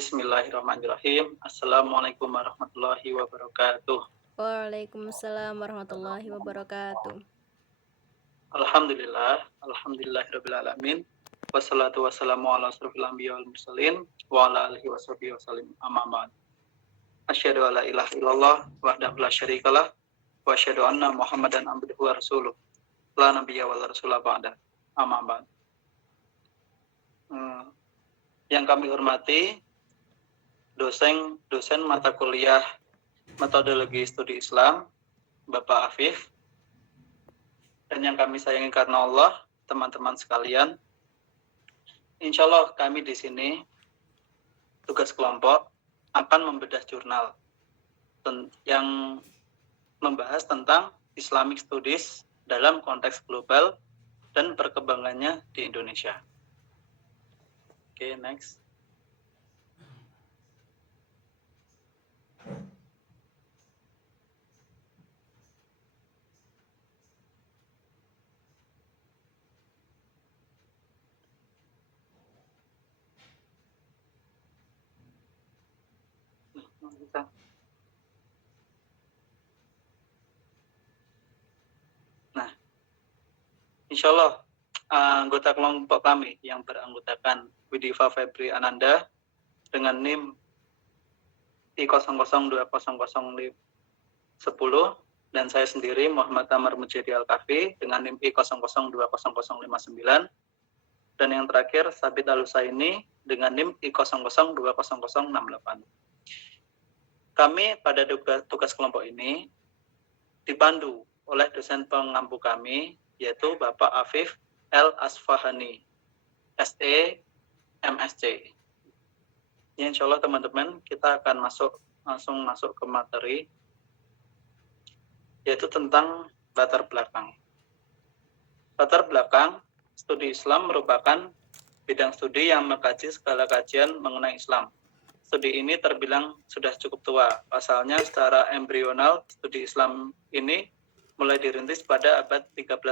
Bismillahirrahmanirrahim. Assalamualaikum warahmatullahi wabarakatuh. Waalaikumsalam warahmatullahi wabarakatuh. Alhamdulillahirabbil alamin. Wassalatu wassalamu ala asrofil anbiya wal mursalin wa ala alihi washabihi wasallim. Amma ba'd. Asyhadu alla ilaha illallah wahdahu la syarikalah wa asyhadu anna Muhammadan abduhu wa rasuluh. La nabiyya wala rasula ba'da. Amma ba'd. Yang kami hormati dosen mata kuliah Metodologi Studi Islam, Bapak Afif, dan yang kami sayangi karena Allah, teman-teman sekalian. Insya Allah kami di sini tugas kelompok akan membedah jurnal yang membahas tentang Islamic Studies dalam konteks global dan perkembangannya di Indonesia. Oke, next. Nah, insya Allah anggota kelompok kami yang beranggotakan Widiva Febri Ananda dengan NIM I00200510 dan saya sendiri Muhammad Amar Mujadi Al-Kafi dengan NIM I002059 dan yang terakhir Sabit Al-Husaini dengan NIM I002068. Kami pada tugas kelompok ini dipandu oleh dosen pengampu kami yaitu Bapak Afif L. Asfahani, SE, MSc. Ya, insya Allah teman-teman kita akan langsung masuk ke materi yaitu tentang latar belakang. Latar belakang studi Islam merupakan bidang studi yang mengkaji segala kajian mengenai Islam. Studi ini terbilang sudah cukup tua. Pasalnya secara embrional studi Islam ini mulai dirintis pada abad 13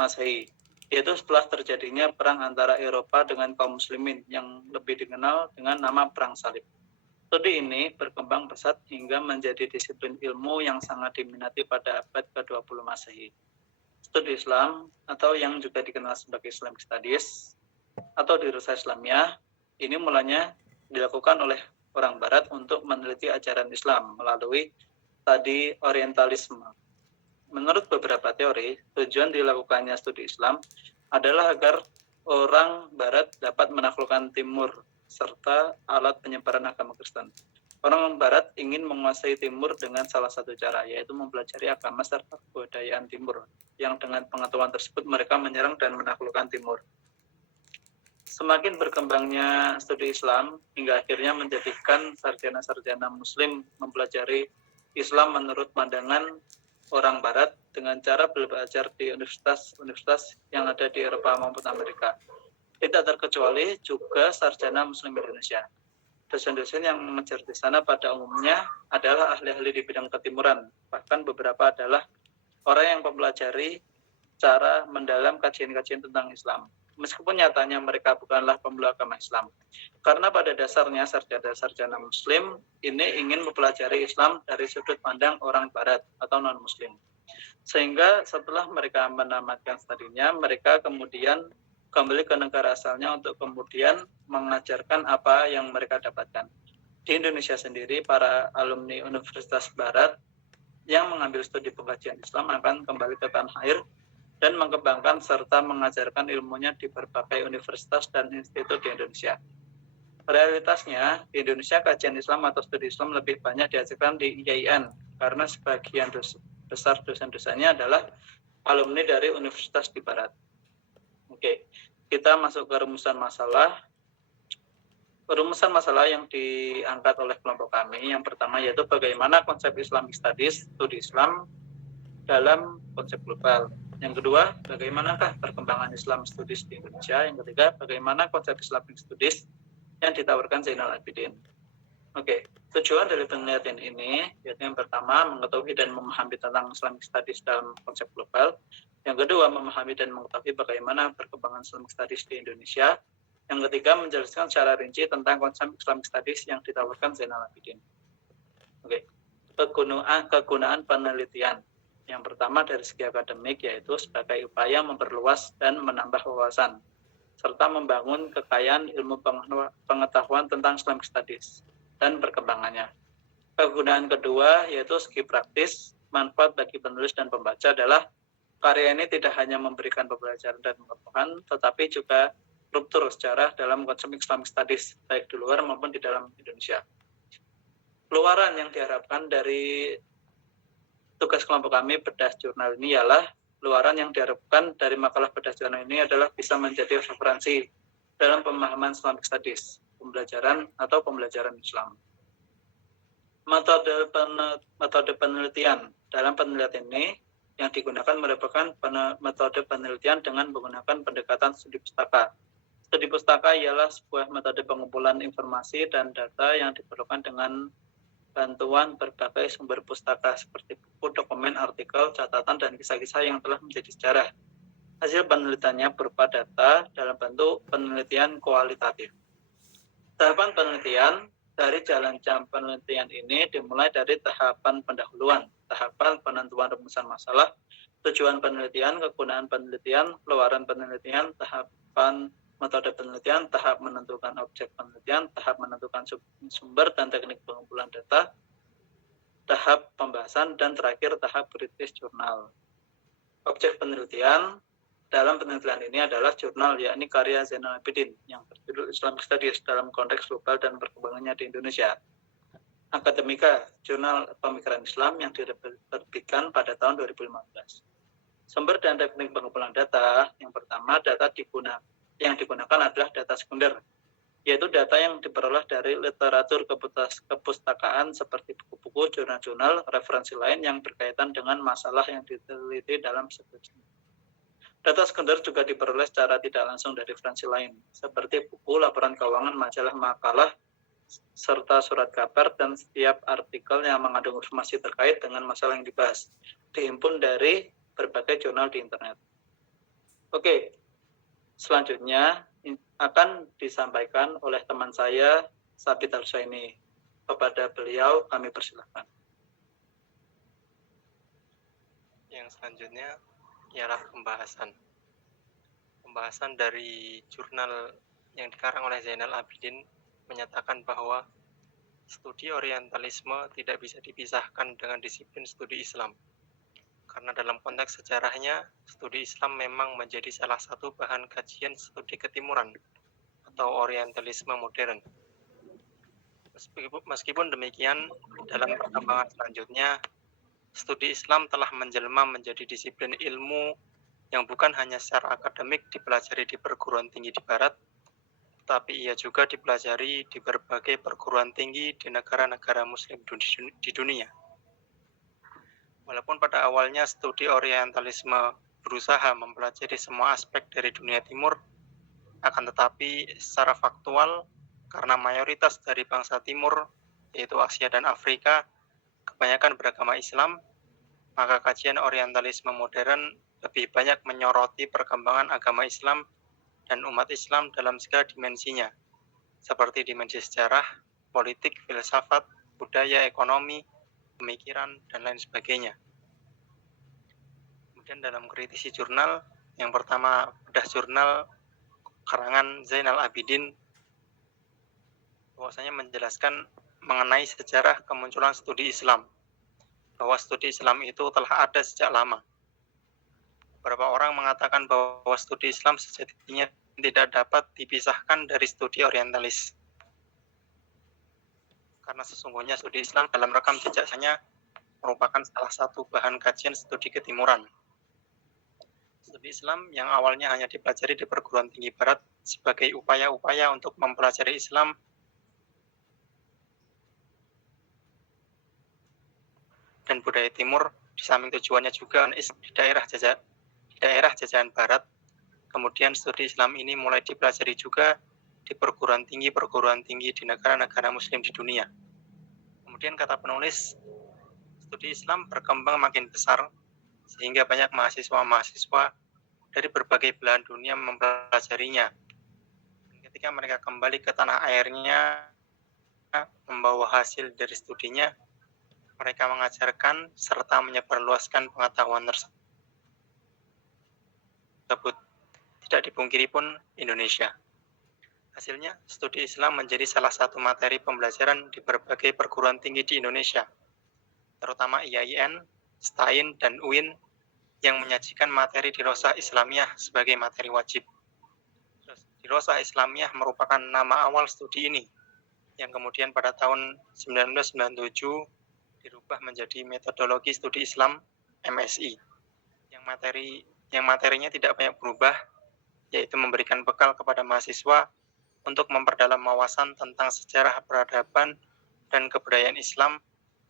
Masehi, yaitu setelah terjadinya perang antara Eropa dengan kaum muslimin yang lebih dikenal dengan nama Perang Salib. Studi ini berkembang pesat hingga menjadi disiplin ilmu yang sangat diminati pada abad ke-20 Masehi. Studi Islam atau yang juga dikenal sebagai Islamic Studies atau Dirasa Islamiyah ini mulanya dilakukan oleh orang Barat untuk meneliti ajaran Islam melalui studi orientalisme. Menurut beberapa teori, tujuan dilakukannya studi Islam adalah agar orang Barat dapat menaklukkan Timur serta alat penyebaran agama Kristen. Orang Barat ingin menguasai Timur dengan salah satu cara, yaitu mempelajari agama serta kebudayaan Timur, yang dengan pengetahuan tersebut mereka menyerang dan menaklukkan Timur. Semakin berkembangnya studi Islam hingga akhirnya menjadikan sarjana-sarjana Muslim mempelajari Islam menurut pandangan orang Barat dengan cara belajar di universitas-universitas yang ada di Eropa maupun Amerika. Tidak terkecuali juga sarjana Muslim Indonesia. Dosen-dosen yang mengajar di sana pada umumnya adalah ahli-ahli di bidang ketimuran. Bahkan beberapa adalah orang yang mempelajari cara mendalam kajian-kajian tentang Islam. Meskipun nyatanya mereka bukanlah pemeluk agama Islam. Karena pada dasarnya sarjana Muslim ini ingin mempelajari Islam dari sudut pandang orang Barat atau non-Muslim. Sehingga setelah mereka menamatkan studinya, mereka kemudian kembali ke negara asalnya untuk kemudian mengajarkan apa yang mereka dapatkan. Di Indonesia sendiri, para alumni Universitas Barat yang mengambil studi pengkajian Islam akan kembali ke tanah air dan mengembangkan serta mengajarkan ilmunya di berbagai universitas dan institut di Indonesia. Realitasnya, di Indonesia kajian Islam atau studi Islam lebih banyak diajarkan di IAIN karena sebagian besar dosen-dosennya adalah alumni dari universitas di Barat. Oke, kita masuk ke rumusan masalah. Rumusan masalah yang diangkat oleh kelompok kami, yang pertama yaitu bagaimana konsep Islamic Studies, studi Islam dalam konsep global. Yang kedua, bagaimanakah perkembangan Islam Studies di Indonesia. Yang ketiga, bagaimana konsep Islamic Studies yang ditawarkan Zainal Abidin. Oke, tujuan dari penelitian ini yaitu yang pertama, mengetahui dan memahami tentang Islamic Studies dalam konsep global. Yang kedua, memahami dan mengetahui bagaimana perkembangan Islamic Studies di Indonesia. Yang ketiga, menjelaskan secara rinci tentang konsep Islamic Studies yang ditawarkan Zainal Abidin. Oke. Kegunaan penelitian. Yang pertama dari segi akademik, yaitu sebagai upaya memperluas dan menambah wawasan, serta membangun kekayaan ilmu pengetahuan tentang Islamic Studies dan perkembangannya. Kegunaan kedua, yaitu segi praktis, manfaat bagi penulis dan pembaca adalah karya ini tidak hanya memberikan pembelajaran dan pengetahuan, tetapi juga ruptur sejarah dalam konsep Islamic Studies, baik di luar maupun di dalam Indonesia. Keluaran yang diharapkan dari tugas kelompok kami Bedah Jurnal ini ialah keluaran yang diharapkan dari makalah Bedah Jurnal ini adalah bisa menjadi referensi dalam pemahaman Islamic Studies, pembelajaran Islam. Metode penelitian. Dalam penelitian ini yang digunakan merupakan metode penelitian dengan menggunakan pendekatan studi pustaka. Studi pustaka ialah sebuah metode pengumpulan informasi dan data yang diperlukan dengan bantuan berbagai sumber pustaka seperti buku, dokumen, artikel, catatan, dan kisah-kisah yang telah menjadi sejarah. Hasil penelitiannya berupa data dalam bentuk penelitian kualitatif. Tahapan penelitian. Dari jalan jam penelitian ini dimulai dari tahapan pendahuluan, tahapan penentuan rumusan masalah, tujuan penelitian, kegunaan penelitian, keluaran penelitian, tahapan metode penelitian, tahap menentukan objek penelitian, tahap menentukan sumber dan teknik pengumpulan data, tahap pembahasan, dan terakhir tahap kritis jurnal. Objek penelitian dalam penelitian ini adalah jurnal, yakni karya Zainal Abidin yang berjudul Islamic Studies dalam konteks global dan perkembangannya di Indonesia. Akademika, jurnal pemikiran Islam yang diterbitkan pada tahun 2015. Sumber dan teknik pengumpulan data. Yang pertama, data yang digunakan adalah data sekunder, yaitu data yang diperoleh dari literatur kepustakaan seperti buku-buku, jurnal-jurnal, referensi lain yang berkaitan dengan masalah yang diteliti dalam studi. Data sekunder juga diperoleh secara tidak langsung dari referensi lain, seperti buku, laporan keuangan, majalah, makalah, serta surat kabar, dan setiap artikel yang mengandung informasi terkait dengan masalah yang dibahas, dihimpun dari berbagai jurnal di internet. Oke, selanjutnya akan disampaikan oleh teman saya, Sabit Al-Husaini. Kepada beliau, kami persilahkan. Yang selanjutnya ialah pembahasan dari jurnal yang dikarang oleh Zainal Abidin menyatakan bahwa studi orientalisme tidak bisa dipisahkan dengan disiplin studi Islam, karena dalam konteks sejarahnya studi Islam memang menjadi salah satu bahan kajian studi ketimuran atau orientalisme modern. Meskipun demikian, dalam perkembangan selanjutnya studi Islam telah menjelma menjadi disiplin ilmu yang bukan hanya secara akademik dipelajari di perguruan tinggi di Barat, tetapi ia juga dipelajari di berbagai perguruan tinggi di negara-negara Muslim di dunia. Walaupun pada awalnya studi orientalisme berusaha mempelajari semua aspek dari dunia timur, akan tetapi secara faktual, karena mayoritas dari bangsa timur, yaitu Asia dan Afrika, kebanyakan beragama Islam, maka kajian orientalisme modern lebih banyak menyoroti perkembangan agama Islam dan umat Islam dalam segala dimensinya, seperti dimensi sejarah, politik, filsafat, budaya, ekonomi, pemikiran, dan lain sebagainya. Kemudian dalam kritisi jurnal, yang pertama Bedah Jurnal karangan Zainal Abidin, bahwasanya menjelaskan mengenai sejarah kemunculan studi Islam, bahwa studi Islam itu telah ada sejak lama. Beberapa orang mengatakan bahwa studi Islam sejatinya tidak dapat dipisahkan dari studi orientalis, karena sesungguhnya studi Islam dalam rekam jejaknya merupakan salah satu bahan kajian studi ketimuran. Studi Islam yang awalnya hanya dipelajari di perguruan tinggi Barat sebagai upaya-upaya untuk mempelajari Islam dan budaya timur, di samping tujuannya juga di daerah jajahan Barat. Kemudian studi Islam ini mulai dipelajari juga di perguruan tinggi di negara-negara Muslim di dunia. Kemudian kata penulis, studi Islam berkembang makin besar sehingga banyak mahasiswa-mahasiswa dari berbagai belahan dunia mempelajarinya. ketika mereka kembali ke tanah airnya, membawa hasil dari studinya, mereka mengajarkan serta menyebarluaskan pengetahuan tersebut. Tidak dipungkiri pun Indonesia. Hasilnya, studi Islam menjadi salah satu materi pembelajaran di berbagai perguruan tinggi di Indonesia, terutama IAIN, STAIN, dan UIN yang menyajikan materi dirosah Islamiyah sebagai materi wajib. Dirosah Islamiyah merupakan nama awal studi ini, yang kemudian pada tahun 1997 dirubah menjadi metodologi studi Islam MSI, yang materinya tidak banyak berubah, yaitu memberikan bekal kepada mahasiswa untuk memperdalam wawasan tentang sejarah peradaban dan kebudayaan Islam,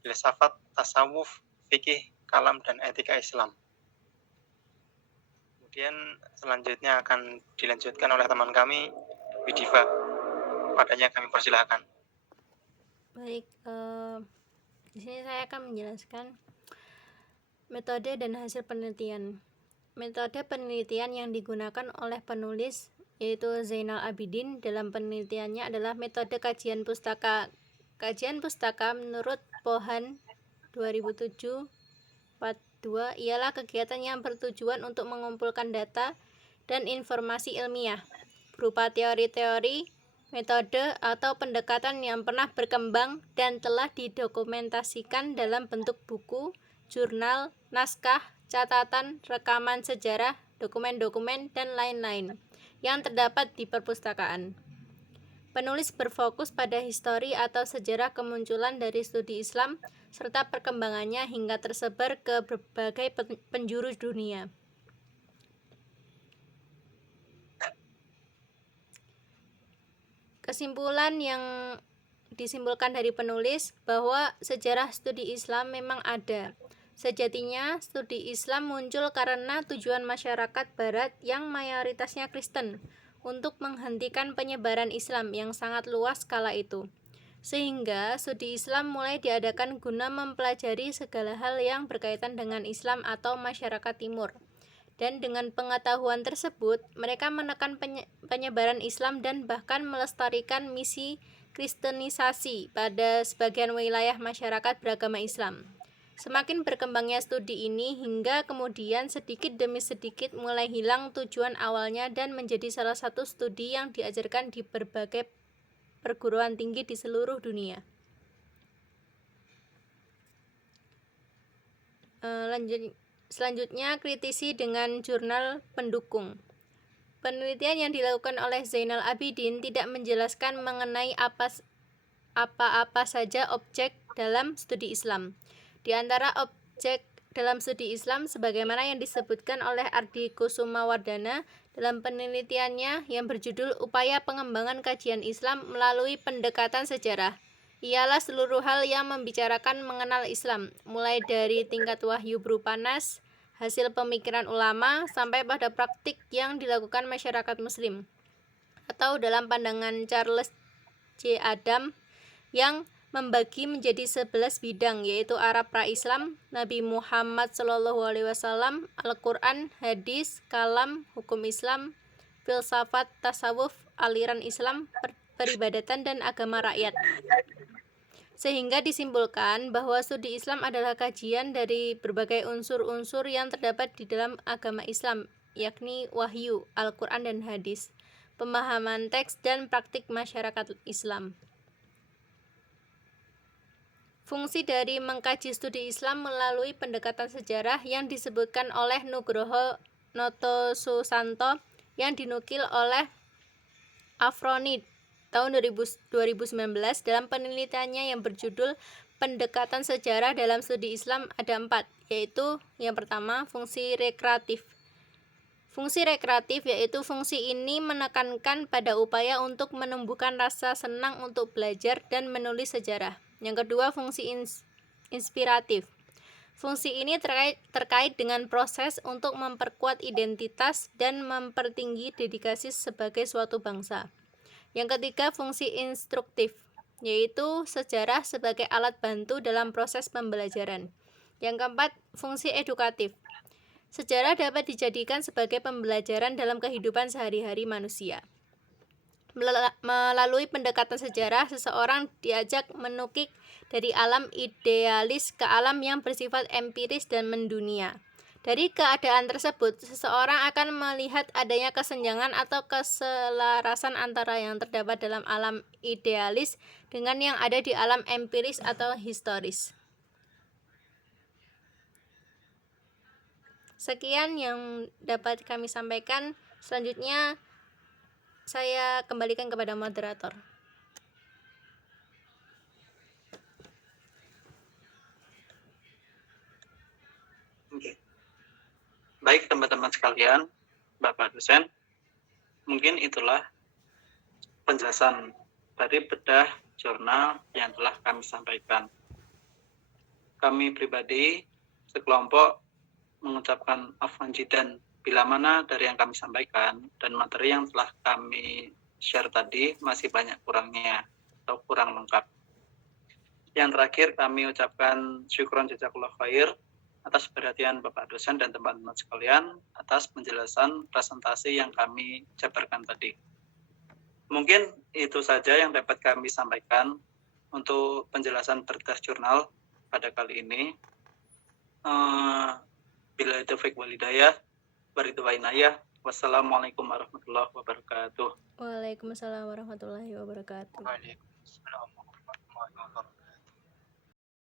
filsafat, tasawuf, fikih, kalam, dan etika Islam. Kemudian selanjutnya akan dilanjutkan oleh teman kami, Widiva. Padanya kami persilahkan. Baik, di sini saya akan menjelaskan metode dan hasil penelitian. Metode penelitian yang digunakan oleh penulis yaitu Zainal Abidin dalam penelitiannya adalah metode kajian pustaka. Kajian pustaka menurut Pohan 2007/42 ialah kegiatan yang bertujuan untuk mengumpulkan data dan informasi ilmiah berupa teori-teori, metode, atau pendekatan yang pernah berkembang dan telah didokumentasikan dalam bentuk buku, jurnal, naskah, catatan, rekaman sejarah, dokumen-dokumen, dan lain-lain yang terdapat di perpustakaan. Penulis berfokus pada histori atau sejarah kemunculan dari studi Islam serta perkembangannya hingga tersebar ke berbagai penjuru dunia. Kesimpulan yang disimpulkan dari penulis bahwa sejarah studi Islam memang ada. Sejatinya, studi Islam muncul karena tujuan masyarakat Barat yang mayoritasnya Kristen untuk menghentikan penyebaran Islam yang sangat luas kala itu. Sehingga studi Islam mulai diadakan guna mempelajari segala hal yang berkaitan dengan Islam atau masyarakat Timur. Dan dengan pengetahuan tersebut, mereka menekan penyebaran Islam dan bahkan melestarikan misi kristenisasi pada sebagian wilayah masyarakat beragama Islam. Semakin berkembangnya studi ini hingga kemudian sedikit demi sedikit mulai hilang tujuan awalnya dan menjadi salah satu studi yang diajarkan di berbagai perguruan tinggi di seluruh dunia. Selanjutnya, kritisi dengan jurnal pendukung. Penelitian yang dilakukan oleh Zainal Abidin tidak menjelaskan mengenai apa-apa saja objek dalam studi Islam. Di antara objek dalam studi Islam sebagaimana yang disebutkan oleh Ardi Kusumawardana dalam penelitiannya yang berjudul Upaya Pengembangan Kajian Islam Melalui Pendekatan Sejarah, ialah seluruh hal yang membicarakan mengenal Islam, mulai dari tingkat wahyu berupa nas, hasil pemikiran ulama, sampai pada praktik yang dilakukan masyarakat muslim. Atau dalam pandangan Charles C. Adam yang membagi menjadi 11 bidang, yaitu Arab pra-Islam, Nabi Muhammad SAW, Al-Quran, hadis, kalam, hukum Islam, filsafat, tasawuf, aliran Islam, peribadatan, dan agama rakyat. Sehingga disimpulkan bahwa studi Islam adalah kajian dari berbagai unsur-unsur yang terdapat di dalam agama Islam, yakni wahyu, Al-Quran, dan hadis, pemahaman teks, dan praktik masyarakat Islam. Fungsi dari mengkaji studi Islam melalui pendekatan sejarah yang disebutkan oleh Nugroho Notosusanto yang dinukil oleh Afroni tahun 2019 dalam penelitiannya yang berjudul Pendekatan Sejarah dalam Studi Islam ada 4, yaitu yang pertama fungsi rekreatif. Fungsi rekreatif yaitu fungsi ini menekankan pada upaya untuk menumbuhkan rasa senang untuk belajar dan menulis sejarah. Yang kedua, fungsi inspiratif. Fungsi ini terkait dengan proses untuk memperkuat identitas dan mempertinggi dedikasi sebagai suatu bangsa. Yang ketiga, fungsi instruktif, yaitu sejarah sebagai alat bantu dalam proses pembelajaran. Yang keempat, fungsi edukatif. Sejarah dapat dijadikan sebagai pembelajaran dalam kehidupan sehari-hari manusia. Melalui pendekatan sejarah, seseorang diajak menukik dari alam idealis ke alam yang bersifat empiris dan mendunia. Dari keadaan tersebut, seseorang akan melihat adanya kesenjangan atau keselarasan antara yang terdapat dalam alam idealis dengan yang ada di alam empiris atau historis. Sekian yang dapat kami sampaikan. Selanjutnya saya kembalikan kepada moderator. Oke. Baik teman-teman sekalian, Bapak dosen, mungkin itulah penjelasan dari bedah jurnal yang telah kami sampaikan. Kami pribadi sekelompok mengucapkan afwan jidan bila mana dari yang kami sampaikan dan materi yang telah kami share tadi masih banyak kurangnya atau kurang lengkap. Yang terakhir kami ucapkan syukron jazakallah khair atas perhatian Bapak dosen dan teman-teman sekalian atas penjelasan presentasi yang kami jabarkan tadi. Mungkin itu saja yang dapat kami sampaikan untuk penjelasan berkas jurnal pada kali ini. Bila taufik wal hidayah, waridwainayah. Wassalamualaikum warahmatullahi wabarakatuh. Waalaikumsalam warahmatullahi wabarakatuh. Waalaikumsalam warahmatullahi wabarakatuh.